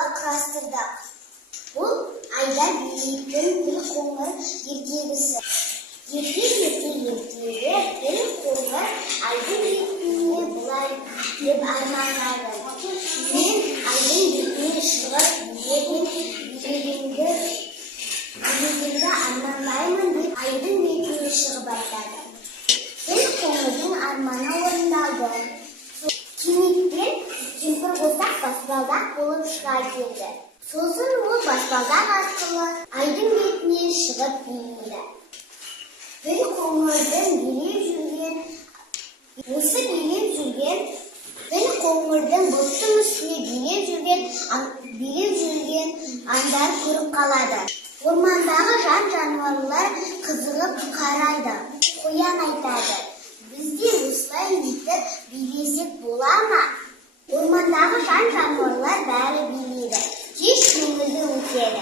жола құрастырдық. Бұл айда билейтін бір қоңыр ертегісі. Ерте-ерте бір қоңыр айдың бетіне бұлай деп армандады. Мен айдың бетіне шығып билегенді армандаймын деп айдың бетіне шығып айтады. Бір қоңырдың арманы орындалды. Кенеттен кемпір қосақ баспалдақ болып шыға келді. Сосын ол баспалдақ арқылы айдың бетіне шығып биледі. Бір қоңырдың бұлттың үстіне билеп жүрген аңдар көріп қалады. Ормандағы жан-жануарлар қызығып қарайды. Қоян айтады: біз де осылай етіп билесек бола ма? Ормандағы жан-жануарлар бәрі билейді. Кеш көңілді өтеді.